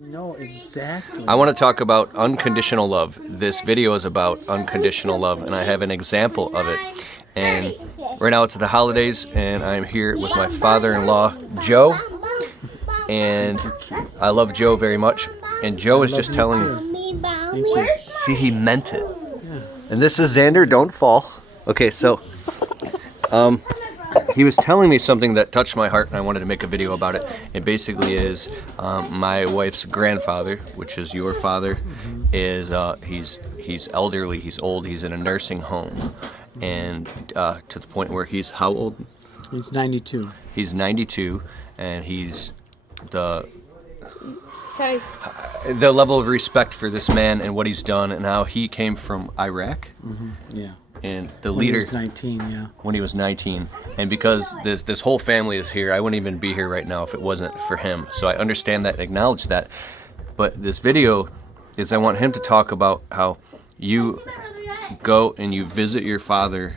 No, exactly. I want to talk about unconditional love. This video is about unconditional love, and I have an example of it. And right now it's the holidays, and I'm here with my father-in-law, Joe. And I love Joe very much. And Joe is just telling me, see, he meant it. Yeah. And this is Xander, don't fall. Okay, so he was telling me something that touched my heart, and I wanted to make a video about it. It basically is my wife's grandfather, which is your father, is he's elderly, he's old, he's in a nursing home, and to the point where he's how old? He's 92. He's 92, and he's the level of respect for this man and what he's done and how he came from Iraq. Yeah. And the leader When he was 19, yeah. when he was 19, and because this whole family is here, I wouldn't even be here right now if it wasn't for him. So I understand that and acknowledge that. But this video is I want him to talk about how you go and you visit your father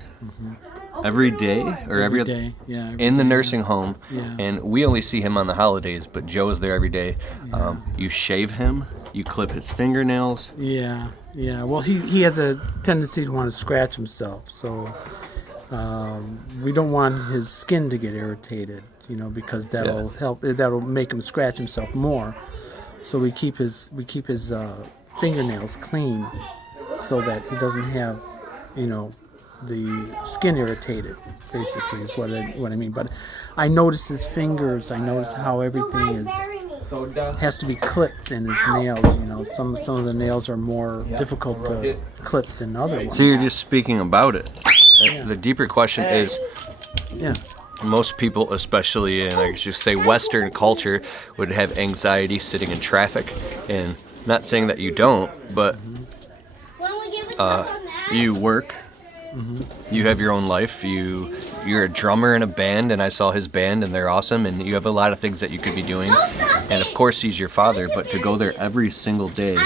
every day or every day, yeah, in the nursing home, yeah. And we only see him on the holidays, but Joe is there every day. Yeah. You shave him, you clip his fingernails. Yeah. Well, he has a tendency to want to scratch himself, so we don't want his skin to get irritated, because that'll help. That'll make him scratch himself more. So we keep his fingernails clean, so that he doesn't have, the skin irritated. Basically, is what I mean. But I notice his fingers. I notice how everything has to be clipped in his nails. Some of the nails are more difficult to clip than other ones. So you're just speaking about it. Yeah. The deeper question is, most people, especially in, I should say, Western culture, would have anxiety sitting in traffic. And not saying that you don't, but you work. You have your own life. You're a drummer in a band, and I saw his band, and they're awesome. And you have a lot of things that you could be doing. And of course, he's your father. But to go there every single day,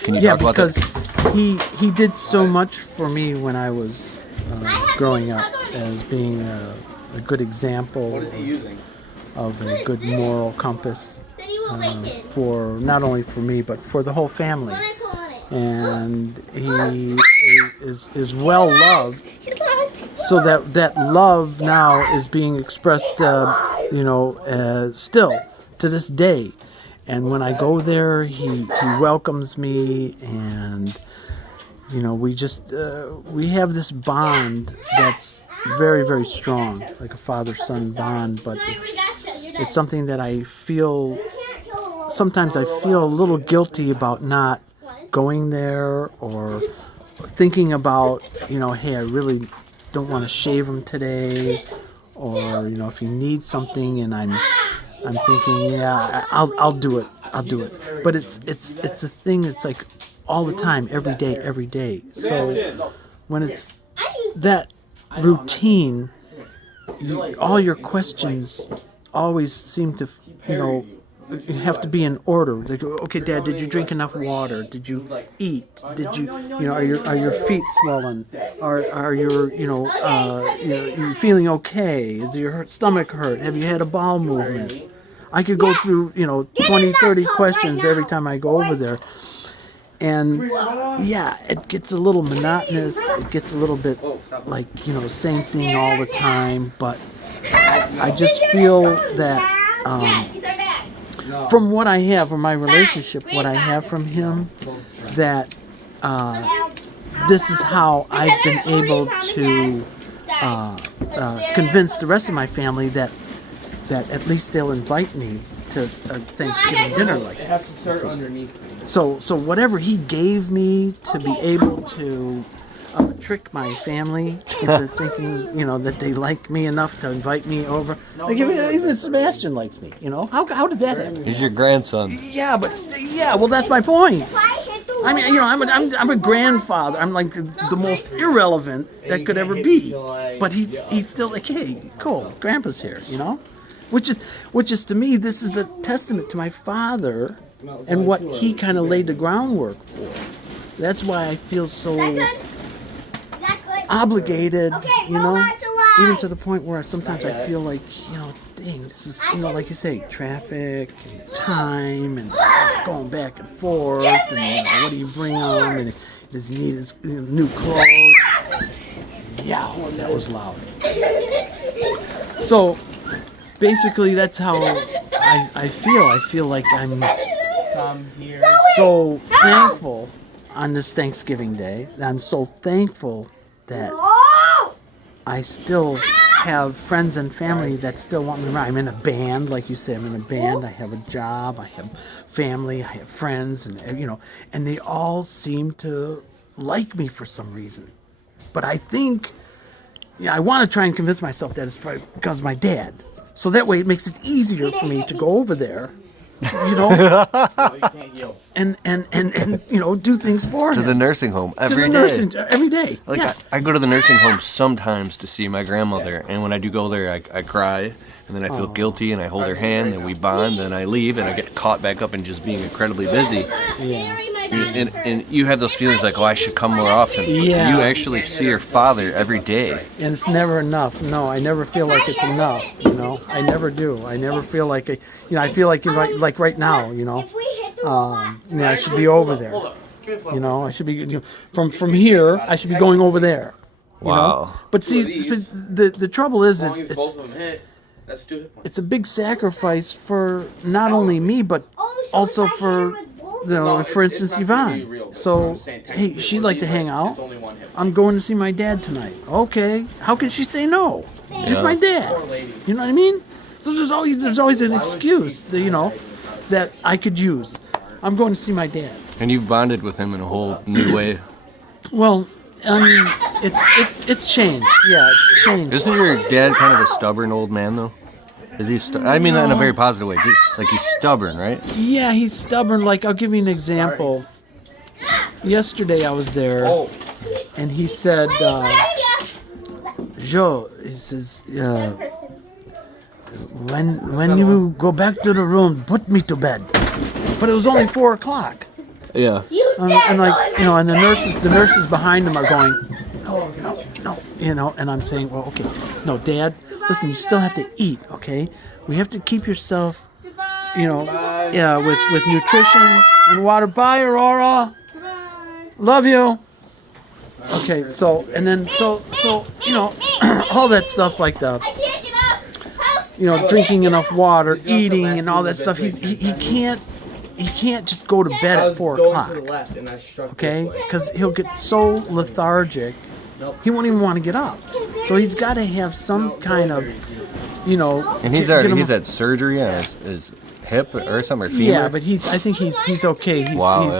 can you talk about because that? he did so much for me when I was growing up, as being a good example of a good moral compass for not only for me but for the whole family. And he is well loved, so that love now is being expressed, still to this day. And when I go there, he welcomes me, and we have this bond that's very, very strong, like a father-son bond. But it's something that I feel. Sometimes I feel a little guilty about not going there, or thinking about, hey, I really don't want to shave him today, or if he needs something, and I'm thinking, yeah, I'll do it. But it's a thing that's like all the time, every day. So when it's that routine, all your questions always seem to, you have to be in order. Like, okay, Dad, did you drink enough water? Did you eat? Did you, are your feet swollen? Are you feeling okay? Is your stomach hurt? Have you had a bowel movement? I could go through, 20, 30 questions every time I go over there. And yeah, it gets a little monotonous. It gets a little bit like, same thing all the time. But I just feel that from what I have, from my relationship, what I have from him, that this is how I've been able to convince the rest of my family that at least they'll invite me to a Thanksgiving dinner like this. So whatever he gave me to be able to trick my family into thinking, that they like me enough to invite me over. Like even Sebastian likes me, How did that happen? He's your grandson. Yeah, well, that's my point. I mean, I'm a grandfather. I'm like the most irrelevant that could ever be. But he's still like, hey, cool, Grandpa's here, Which is to me, this is a testament to my father and what he kind of laid the groundwork for. That's why I feel so obligated, Okay, we'll watch a lot. even to the point where sometimes I feel like, dang, this is, like you say, traffic and time and going back and forth, and what do you bring him, and does he need his new clothes? Yeah, that was loud. So basically, that's how I feel. I feel like I'm so thankful on this Thanksgiving Day. I'm so thankful that I still have friends and family that still want me around. I'm in a band, like you said. I'm in a band. I have a job. I have family. I have friends, and and they all seem to like me for some reason. But I think, I want to try and convince myself that it's because of my dad. So that way it makes it easier for me to go over there, and do things for him. To the nursing home every day. Like yeah. I go to the nursing home sometimes to see my grandmother, and when I do go there, I cry, and then I feel guilty, and I hold her hand, and we bond, and I leave, and I get caught back up in just being incredibly busy. Yeah. And you have those feelings like, I should come more often. Yeah. You actually see your father every day. And it's never enough. No, I never feel like it's enough. I never do. I never feel like I feel like right now. I should be over there. I should be from here. I should be going over there. Wow. But see, the trouble is, it's a big sacrifice for not only me, but also for for instance, Yvonne. So, hey, she'd like to hang out. I'm going to see my dad tonight. Okay. How can she say no? He's my dad. You know what I mean? So there's always an excuse, that I could use. I'm going to see my dad. And you've bonded with him in a whole new way. Well, I mean, it's changed. Yeah, it's changed. Isn't your dad kind of a stubborn old man, though? Is he? I mean that in a very positive way. Like he's stubborn, right? Yeah, he's stubborn. Like, I'll give you an example. Yesterday I was there, and he said, Joe, he says, when you go back to the room, put me to bed. But it was only 4:00. Yeah. And and the nurses behind him are going, no, and I'm saying, well, okay, no, Dad, listen, you still have to eat, okay? We have to keep yourself, with nutrition and water. Bye, Aurora. Love you. Okay, so all that stuff like that. Drinking enough water, eating, and all that stuff. He can't just go to bed at 4:00. Okay, because he'll get so lethargic, he won't even want to get up. So he's got to have some kind of, And he's had surgery on his hip or something, or femur. Yeah, but I think he's okay.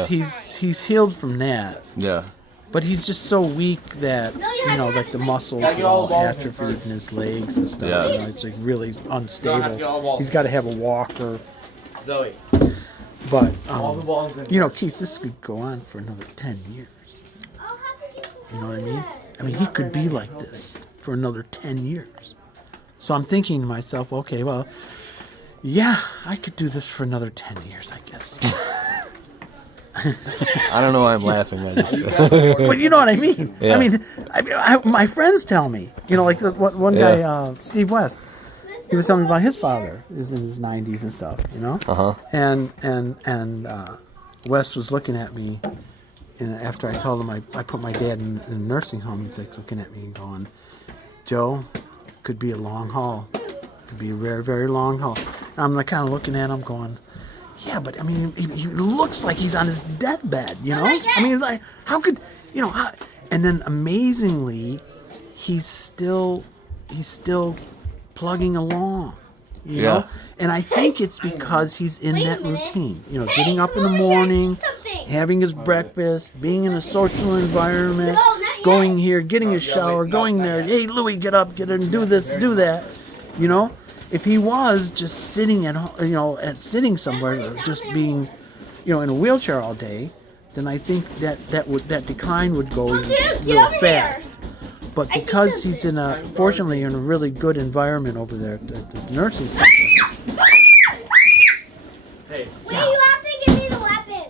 He's healed from that. Yeah. But he's just so weak that, like the muscles are all atrophied in his legs and stuff. Yeah. It's like really unstable. He's got to have a walker. Zoe. But, Keith, this could go on for another 10 years. You know what I mean? I mean, he could be like this for another 10 years. So I'm thinking to myself, okay, well, yeah, I could do this for another 10 years, I guess. I don't know why I'm laughing. But you know what I mean? Yeah. I mean, my friends tell me, like one guy, Steve West, he was telling me about his father. He was in his 90s and stuff, Uh-huh. And West was looking at me, and after I told him I put my dad in a nursing home, he's like looking at me and going, Joe, could be a long haul. Could be a very, very long haul. And I'm like kind of looking at him going, yeah, but I mean, he looks like he's on his deathbed, I mean, like, how could, and then amazingly, he's still plugging along, you know? And I think it's because he's in that routine, getting up in the morning, having his breakfast, being in a social environment, going here, getting a shower, going there, hey, Louie, get up, get in, do this, do that, If he was just sitting sitting somewhere, or just being, in a wheelchair all day, then I think that decline would go real fast. But because he's fortunately in a really good environment over there at the nursing center. Hey. Wait, you have to give me the weapon.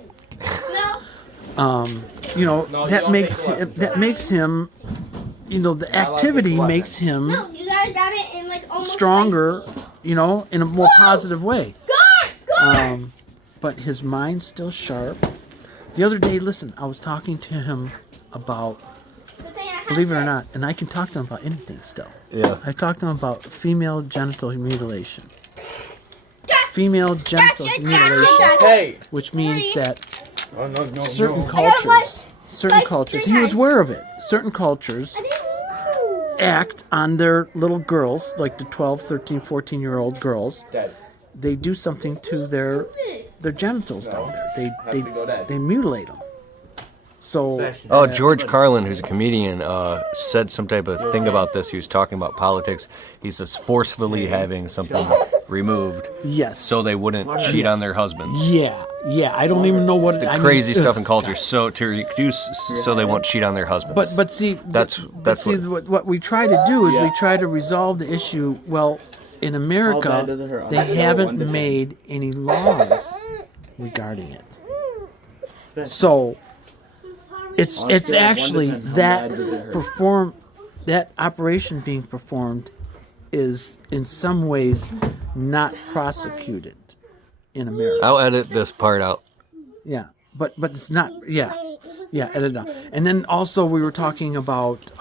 No. That makes him, the activity makes him stronger, in a more positive way. But his mind's still sharp. The other day, listen, I was talking to him about, believe it or not, and I can talk to him about anything still. Yeah. I talked to him about female genital mutilation. Female genital mutilation, which means that certain cultures, he was aware of it, certain cultures act on their little girls, like the 12, 13, 14-year-old girls. They do something to their genitals down there. They mutilate them. So George Carlin, who's a comedian, said some type of thing about this. He was talking about politics. He's just forcefully having something removed. Yes. So they wouldn't cheat on their husbands. Yeah. I don't even know what Crazy stuff in culture. So to reduce, so they won't cheat on their husbands. But see, that's what we try to do is we try to resolve the issue. Well, in America, they haven't made any laws regarding it. So it's actually that operation being performed is in some ways not prosecuted in America. I'll edit this part out. Yeah, but it's not. Yeah, edit it out. And then also we were talking about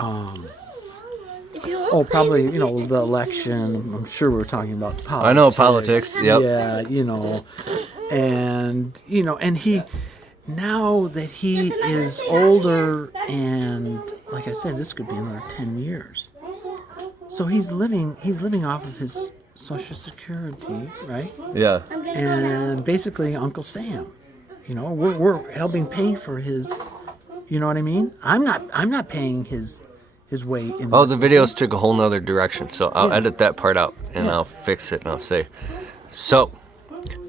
probably the election. I'm sure we were talking about politics. I know politics. Yep. Yeah, and and he, now that he is older, and like I said, this could be another 10 years. So he's living off of his Social Security, right? Yeah. And basically Uncle Sam, we're helping pay for his, you know what I mean? I'm not paying his way in. Oh, the videos took a whole nother direction, so I'll edit that part out and I'll fix it and I'll say, so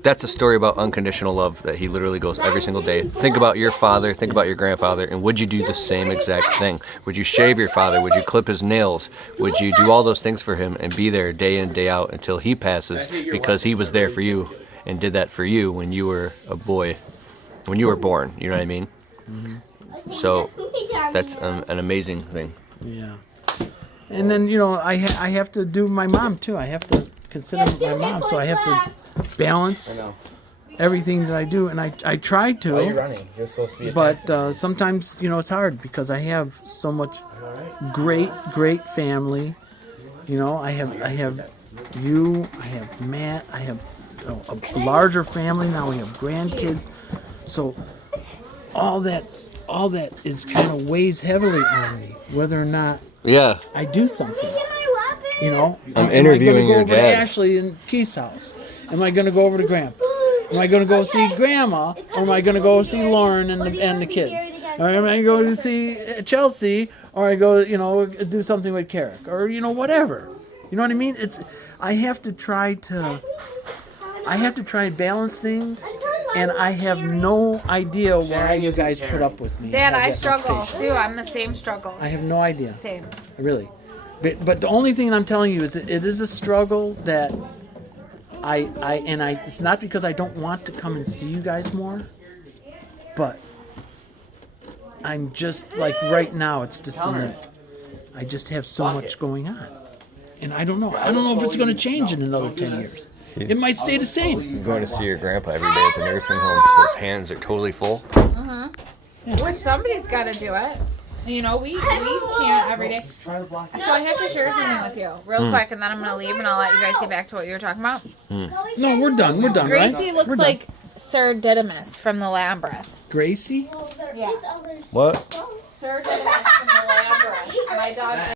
that's a story about unconditional love that he literally goes every single day. Think about your father, think about your grandfather, and would you do the same exact thing? Would you shave your father? Would you clip his nails? Would you do all those things for him and be there day in, day out until he passes because he was there for you and did that for you when you were a boy, when you were born, you know what I mean? Mm-hmm. So that's an amazing thing. Yeah. And then, I have to do my mom too. I have to consider my mom, so I have to balance everything that I do, and I try to. Why are you running? You're supposed to be. But sometimes it's hard because I have so much great family. I have you. I have Matt. I have a larger family now. We have grandkids. So all that is kind of weighs heavily on me, whether or not I do something. I'm interviewing your Am I going to go over dad. to Ashley and Keith's house? Am I going to go over to Grandpa's? Am I going to go see Grandma? Or am I going to go see Lauren and the kids? Or am I going to see Chelsea? Or I go, do something with Carrick? Or, whatever. You know what I mean? I have to try to balance things, and I have no idea why you guys put up with me. Dad, I struggle too. I'm the same struggle. I have no idea. Same. Really. But the only thing I'm telling you is it is a struggle that it's not because I don't want to come and see you guys more, but I'm just like right now it's just I just have so much going on. And I don't know if it's going to change in another 10 years. It might stay the same. You're going to see your grandpa every day at the nursing home, so his hands are totally full. Which somebody's got to do it. We can't every day. So I have to share something with you real quick, and then I'm going to leave, and I'll let you guys get back to what you were talking about. No, we're done. We're done, right? Gracie looks like Sir Didymus from the Labyrinth. Gracie? Yeah. What? Sir Didymus from the Labyrinth. My dog.